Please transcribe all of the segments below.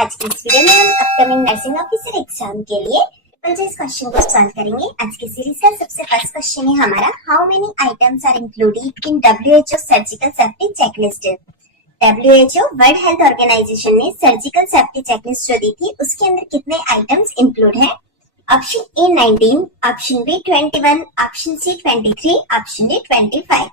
आज की इस वीडियो में हम अपकमिंग नर्सिंग ऑफिसर एग्जाम के लिए इस क्वेश्चन को सॉल्व करेंगे। आज की सीरीज का सबसे फर्स्ट क्वेश्चन है हमारा, how many items are included in WHO surgical safety checklist. WHO World Health Organization ने सर्जिकल सेफ्टी चेकलिस्ट जो दी थी उसके अंदर कितने आइटम्स इंक्लूड है? Option A 19, option B 21, option C 23, option D 25।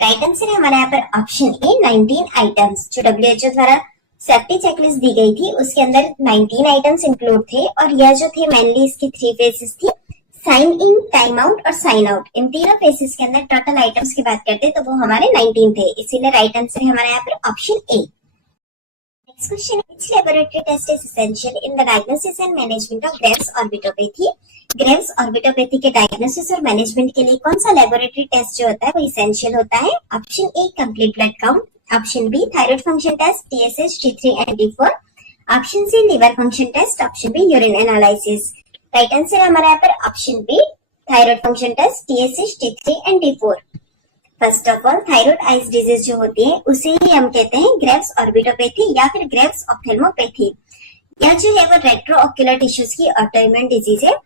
Right answer है हमारे यहाँ पर ऑप्शन ए 19 आइटम्स। जो WHO द्वारा सेफ्टी चेकलिस्ट दी गई थी उसके अंदर 19 आइटम्स इंक्लूड थे और यह जो थे मेनली इसकी 3 फेसेस थी, साइन इन, टाइम आउट और साइन आउट। इन तीनों फेसेस के अंदर टोटल आइटम्स की बात करते तो वो हमारे 19 थे, इसीलिए राइट आंसर है हमारे यहाँ पर ऑप्शन ए। नेक्स्ट क्वेश्चन है, which laboratory test is essential in the diagnosis and management of Graves orbitopathy. Graves orbitopathy के डायग्नोसिस और मैनेजमेंट के लिए कौन सा लेबोरेटरी टेस्ट जो होता है वो इसेंशियल होता है? Option A complete blood count, option B thyroid function test TSH, T3 and T4, option C liver function test, option B urine analysis. Right answer हमारा यहाँ पर option B thyroid function test TSH, T3 and T4। First of all thyroid eyes disease जो होती है उसे ही हम कहते हैं ग्रेव्स ऑर्बिटोपैथी या फिर ग्रेव्स ऑप्थेल्मोपैथी। यह जो है वो रेट्रोओक्युलर टिश्यूज की ऑटोइम्यून डिजीज है।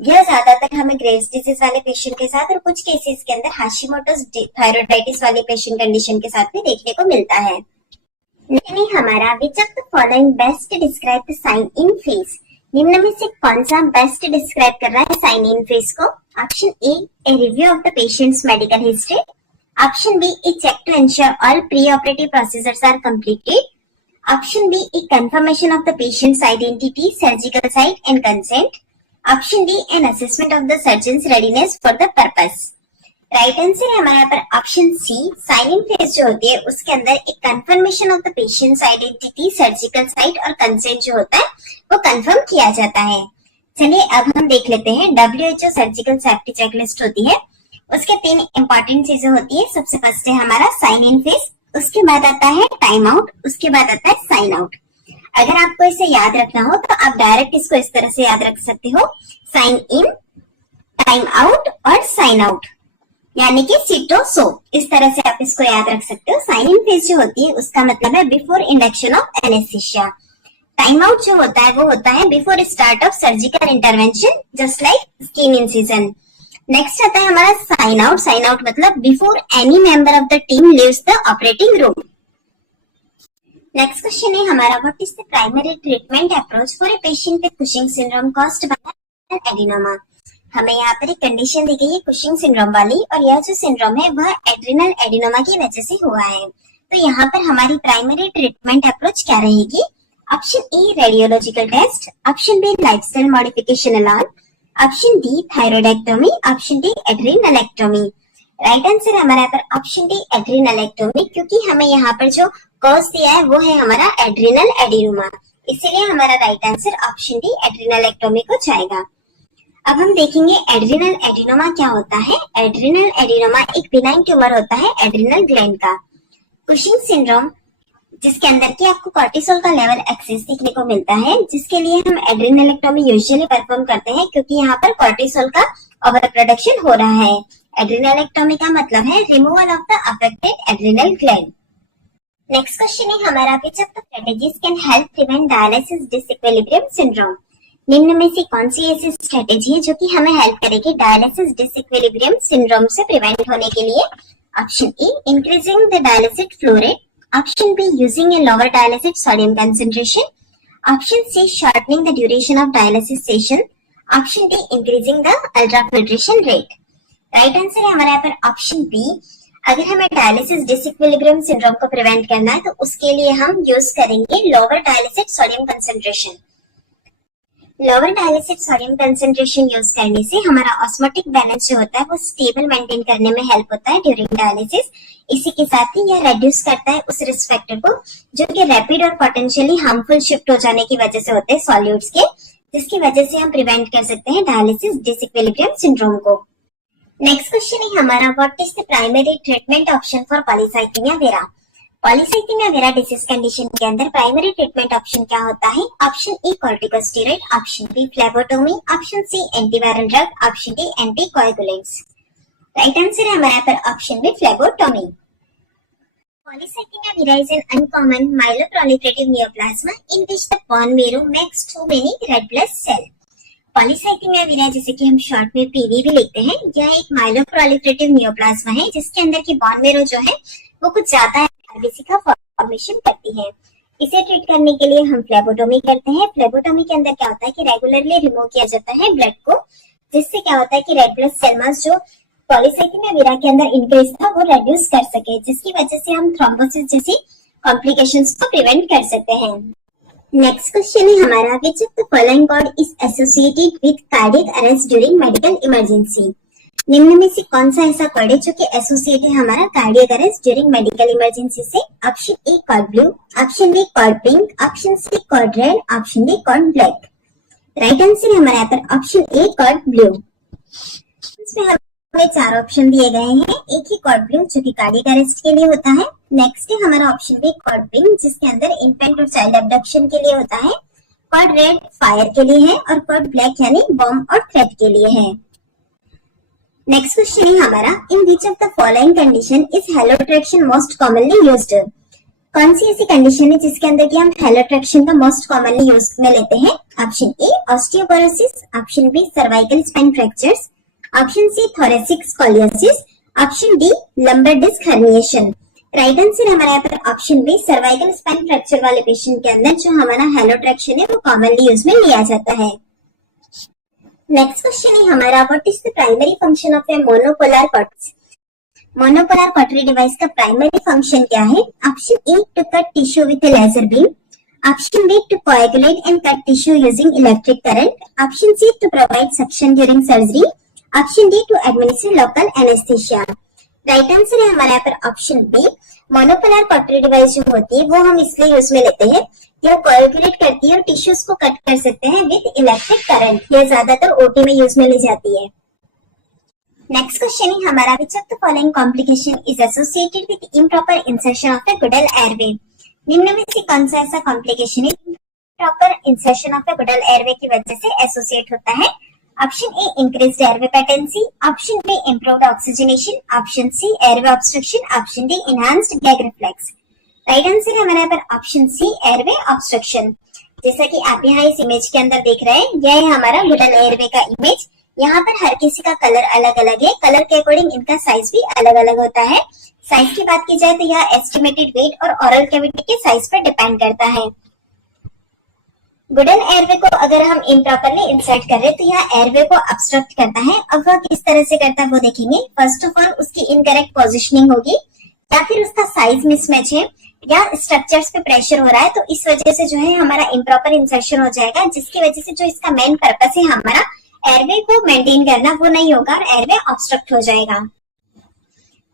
यह ज्यादातर हमें ग्रेव्स डिजीज वाले पेशेंट के साथ और कुछ केसेस के अंदर हाशिमोटोस थायराइडाइटिस वाले पेशेंट कंडीशन के साथ भी देखने को मिलता है। नहीं हमारा which of the following best describe the sign in phase. निम्न में से कौन सा बेस्ट डिस्क्राइब कर रहा है साइन इन फेस को? Option A review of the patient's medical history, option B a check to ensure all pre operative procedures are completed, option B a confirmation of the patient's identity, surgical site and consent, option D an assessment of the surgeon's readiness for the purpose. Right answer है हमारे यहाँ पर option C, sign in phase जो होती है उसके अंदर एक confirmation of the patient's identity, surgical site और कंसेंट जो होता है वो कंफर्म किया जाता है। चलिए अब हम देख लेते हैं WHO सर्जिकल सेफ्टी चेकलिस्ट होती है, उसके 3 इंपॉर्टेंट चीजें होती है। सबसे फर्स्ट है हमारा साइन इन फेज, उसके बाद आता है टाइम आउट, उसके बाद आता है साइन आउट। अगर आपको इसे याद रखना हो तो आप डायरेक्ट इसको इस तरह से याद रख सकते हो, साइन इन, टाइम आउट और साइन आउट, यानी कि सिटो सो, इस तरह से आप इसको याद रख सकते हो। साइन इन फेज जो होती है उसका मतलब है before induction of anaesthesia. Time out जो होता है वो होता है before start of surgical intervention, just like skin incision. Next आता है हमारा साइन आउट। साइन आउट मतलब before any member of the team leaves the operating room. Next question है हमारा, what is the primary treatment approach for a patient with Cushing syndrome caused by adenoma. हमें यहाँ पर एक condition दी गई है Cushing syndrome वाली, और यह जो सिंड्रोम है वह एड्रिनल एडिनोमा की वजह से हुआ है। तो यहाँ पर हमारी प्राइमरी ट्रीटमेंट अप्रोच क्या रहेगी? Option A radiological test, option B lifestyle modification alone, option D thyroidectomy, option D adrenalectomy. Right answer है हमारा यहाँ पर ऑप्शन डी एड्रिनलेक्टोमी, क्योंकि हमें यहाँ पर जो कॉज दिया है वो है हमारा एड्रिनल एडिनोमा, इसीलिए हमारा राइट आंसर ऑप्शन डी एड्रिनलेक्टोमी को जाएगा। अब हम देखेंगे एड्रिनल एडिनोमा क्या होता है। एड्रिनल एडिनोमा एक बिनाइन ट्यूमर होता है एड्रिनल ग्लैंड का। कुशिंग सिंड्रोम जिसके अंदर की आपको कोर्टिसोल का लेवल एक्सेस देखने को मिलता है, जिसके लिए हम एड्रिनलेक्टोमी यूजुअली परफॉर्म करते हैं क्योंकि यहाँ पर कोर्टिसोल का ओवर प्रोडक्शन हो रहा है। एड्रिनलेक्टोमी का मतलब है removal of the affected adrenal gland. Next question है हमारा, which of the strategies can help prevent dialysis disequilibrium syndrome. निम्न में से कौन सी ऐसी स्ट्रेटेजी है जो कि हमें हेल्प करेगी डायलिसिस डिसइक्विलिब्रियम सिंड्रोम से प्रिवेंट होने के लिए? Option A increasing the dialysis flow rate, option B using a lower dialysis sodium concentration, option C shortening the duration of dialysis session, option D increasing the ultrafiltration rate. Right answer है हमारे यहाँ पर option B. अगर हमें dialysis disequilibrium syndrome को prevent करना है तो उसके लिए हम यूज करेंगे lower dialysis sodium concentration. Lower dialysis sodium concentration use करने से हमारा ऑस्मोटिक बैलेंस जो होता है वो स्टेबल मेंटेन करने में हेल्प होता है ड्यूरिंग डायलिसिस। इसी के साथ ही यह रेड्यूस करता है उस रिस्क फैक्टर को जो कि रैपिड और पोटेंशियली हार्मफुल शिफ्ट हो जाने की वजह से होते हैं सॉल्यूट्स के, जिसकी वजह से हम प्रिवेंट कर सकते हैं डायलिसिस डिसइक्विलिब्रियम सिंड्रोम को। नेक्स्ट क्वेश्चन है हमारा, what is the primary treatment option for polycythemia vera. Polycythemia vera disease condition के अंदर प्राइमरी ट्रीटमेंट ऑप्शन क्या होता है? Option A corticosteroid, option B phlebotomy, option C antiviral drug, option D anticoagulants. Right answer है हमारे यहाँ पर option B phlebotomy. Polycythemia vera is an uncommon myeloproliferative neoplasm in which the bone marrow makes too many red blood cells. Polycythaemia विरा जिसे कि हम short में PV भी लिखते हैं, यह एक माइलोप्रोलिफरेटिव नियोप्लाज्मा है जिसके अंदर की बॉन मेरो जो है वो कुछ ज्यादा आरबीसी का फॉर्मेशन करती है। इसे ट्रीट करने के लिए हम फ्लेबोटोमी करते हैं। फ्लेबोटोमी के अंदर क्या होता है कि रेगुलरली रिमूव किया जाता है ब्लड को, जिससे क्या होता है कि रेड ब्लड सेल मास जो पॉलीसाइथेमिया विरा के अंदर इंक्रीज था वो रिड्यूस कर सके, जिसकी वजह से हम थ्रोम्बोसिस जैसी कॉम्प्लिकेशंस को प्रिवेंट कर सकते हैं। नेक्स्ट क्वेश्चन है हमारा, which of the following cause is associated with cardiac arrest during medical emergency. निम्न में से कौन सा ऐसा कॉर्ड है जो कि एसोसिएट है हमारा cardiac arrest during medical emergency से? Option A code blue, option B code pink, option C code red, option D code black. Right answer है हमारा यहाँ पर ऑप्शन ए कॉर्ड ब्लू। इसमें हमें चार ऑप्शन दिए गए हैं। एक ही कॉर्ड ब्लू जो कि कार्डियक अरेस्ट के लिए होता है। नेक्स्ट है हमारा ऑप्शन बी कॉर्ड पिंक जिसके अंदर इन्फेंट और चाइल्ड अबडक्शन के लिए होता है। कॉर्ड रेड फायर के लिए है और कॉर्ड ब्लैक यानी बॉम्ब और थ्रेट के लिए है। नेक्स्ट क्वेश्चन है हमारा, in which of the following condition is halo traction most commonly used. कौन सी ऐसी कंडीशन है जिसके अंदर कि हम हेलोट्रैक्शन का मोस्ट कॉमनली यूज में लेते हैं? Option A osteoporosis, option B cervical spine fractures, option C thoracic scoliosis, option D lumbar disc herniation. Right answer हमारा यहाँ पर option B cervical spine fracture वाले पेशेंट के अंदर जो हमारा हेलोट्रैक्शन है वो कॉमनली यूज में लिया जाता है। नेक्स्ट क्वेश्चन है हमारा, what is the primary function of a monopolar cautery? Monopolar cautery device का प्राइमरी फंक्शन क्या है? Option A to cut tissue with a laser beam, option B to coagulate and cut tissue using electric current, option C to provide suction during surgery, option D to administer local anaesthesia. Right answer है हमारे यहाँ पर option B. Monopolar cautery device जो होती है वो हम इसलिए यूज में लेते हैं, यह कोएगुलेट करती है और टिश्यूज को कट कर सकते हैं विद इलेक्ट्रिक करंट। यह ज्यादातर ओटी में यूज में ली जाती है। नेक्स्ट क्वेश्चन है हमारा, which of the following complication is associated with improper insertion of the Guedel airway. निम्न में से कौन सा ऐसा कॉम्प्लिकेशन है proper insertion of the Guedel airway की वजह से एसोसिएट होता है? Option A increased airway patency, option B improved oxygenation, option C airway obstruction, option D enhanced gag reflex. Right answer हमारे यहाँ पर ऑप्शन सी एयरवे ऑब्स्ट्रक्शन। जैसा कि आप यहाँ इस इमेज के अंदर देख रहे हैं, यह है हमारा गुडल एयरवे का इमेज। यहाँ पर हर किसी का कलर अलग अलग है, कलर के अकॉर्डिंग इनका साइज भी अलग अलग होता है। साइज की बात की जाए तो यह एस्टिमेटेड वेट और ओरल कैविटी के साइज पर डिपेंड करता है। गुडल एयरवे को अगर हम इम्प्रॉपरली इंसर्ट कर रहे तो यह एयरवे को ऑब्स्ट्रक्ट करता है। अब वह किस तरह से करता है वो देखेंगे। फर्स्ट ऑफ ऑल उसकी इनकरेक्ट पोजीशनिंग होगी, या फिर उसका साइज मिसमैच है, या स्ट्रक्चर्स पे प्रेशर हो रहा है, तो इस वजह से जो है हमारा इम्प्रॉपर इंसर्शन हो जाएगा, जिसकी वजह से जो इसका मेन पर्पस है हमारा एयरवे को मेंटेन करना वो नहीं होगा और एयरवे ऑब्स्ट्रक्ट हो जाएगा।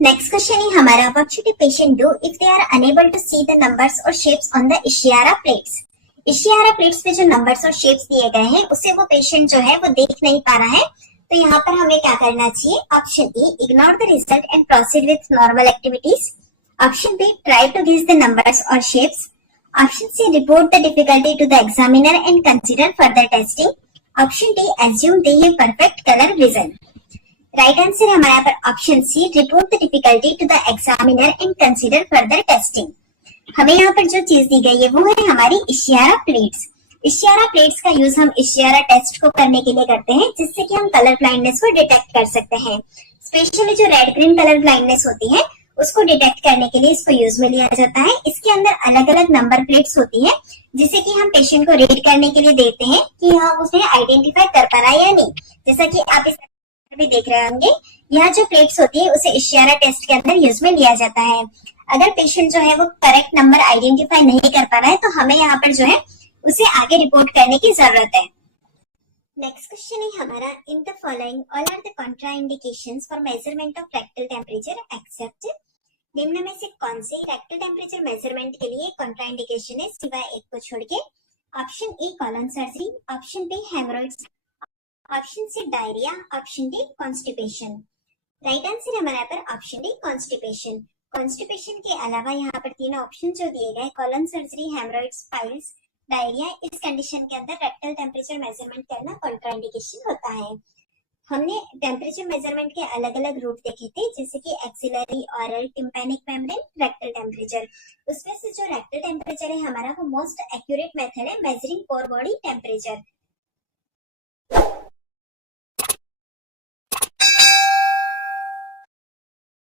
नेक्स्ट क्वेश्चन है हमारा, what should a patient do if they are unable to see the numbers और shapes on the Ishihara plates. Ishihara plates पे जो नंबर्स और शेप्स दिए गए हैं उसे वो पेशेंट जो है वो देख नहीं पा रहा है, तो यहाँ पर हमें क्या करना चाहिए? Option A ignore the result and proceed with normal activities, option B try to guess the numbers और shapes, option C report the difficulty to the examiner and consider further testing, option D assume they have perfect colour vision. Right answer हमारा यहाँ पर option C report the difficulty to the examiner and consider further testing. हमें यहाँ पर जो चीज दी गई है वो है हमारी इशियारा प्लेट्स। इशियारा प्लेट्स का यूज हम इशियारा टेस्ट को करने के लिए करते हैं, जिससे कि हम कलर ब्लाइंडनेस को डिटेक्ट कर सकते हैं। स्पेशली जो रेड ग्रीन कलर ब्लाइंडनेस होती है उसको डिटेक्ट करने के लिए इसको यूज में लिया जाता है। इसके अंदर अलग अलग नंबर प्लेट्स होती है, जिसे कि हम पेशेंट को रीड करने के लिए देते हैं कि हाँ उसने आइडेंटिफाई कर पा रहा है या नहीं। जैसा कि आप इस भी देख रहे होंगे, यह जो प्लेट्स होती है उसे इशियारा टेस्ट के अंदर यूज में लिया जाता है। अगर पेशेंट जो है वो करेक्ट नंबर आइडेंटिफाई नहीं कर पा रहा है तो हमें यहाँ पर जो है उसे आगे रिपोर्ट करने की जरूरत है। नेक्स्ट क्वेश्चन है हमारा, in the following all are the contraindications for measurement of rectal temperature except. निम्न में से कौन से रेक्टल टेम्परेचर मेजरमेंट के लिए कॉन्ट्राइंडिकेशन है सिवाय एक को छोड़ के? Option A colon surgery, option B haemorrhoids, option C diarrhoea, option D constipation. Right answer हमारा पर ऑप्शन डी कॉन्स्टिपेशन। कॉन्स्टिपेशन के अलावा यहाँ पर तीन ऑप्शन जो दिए गए, colon surgery, hemorrhoids, piles, diarrhoea, इस कंडीशन के अंदर रेक्टल टेम्परेचर मेजरमेंट करना कॉन्ट्राइंडिकेशन होता है। हमने टेम्परेचर मेजरमेंट के अलग अलग रूट देखे थे, जैसे कि axillary, oral, tympanic membrane, rectal temperature. उसमें से जो रेक्टल टेम्परेचर है हमारा, वो मोस्ट एक्यूरेट मेथड है मेजरिंग कोर बॉडी टेम्परेचर।